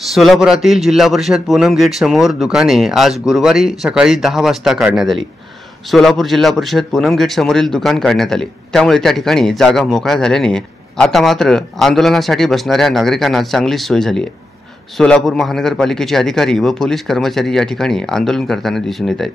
सोलापुरातील जिल्हा परिषद पूनम गेट समोर दुकाने आज गुरुवारी सकाळी 10 वाजता काढण्यात आली। सोलापूर जिल्हा परिषद पूनम गेट समोरील दुकान काढण्यात आले, त्यामुळे त्या ठिकाणी जागा मोकळ्या झाल्याने आता मात्र आंदोलनासाठी बसणाऱ्या नागरिकांना चांगली सोय झाली आहे। सोलापूर महानगरपालिकेचे अधिकारी व पोलीस कर्मचारी या ठिकाणी आंदोलन करताना दिसून येत आहेत।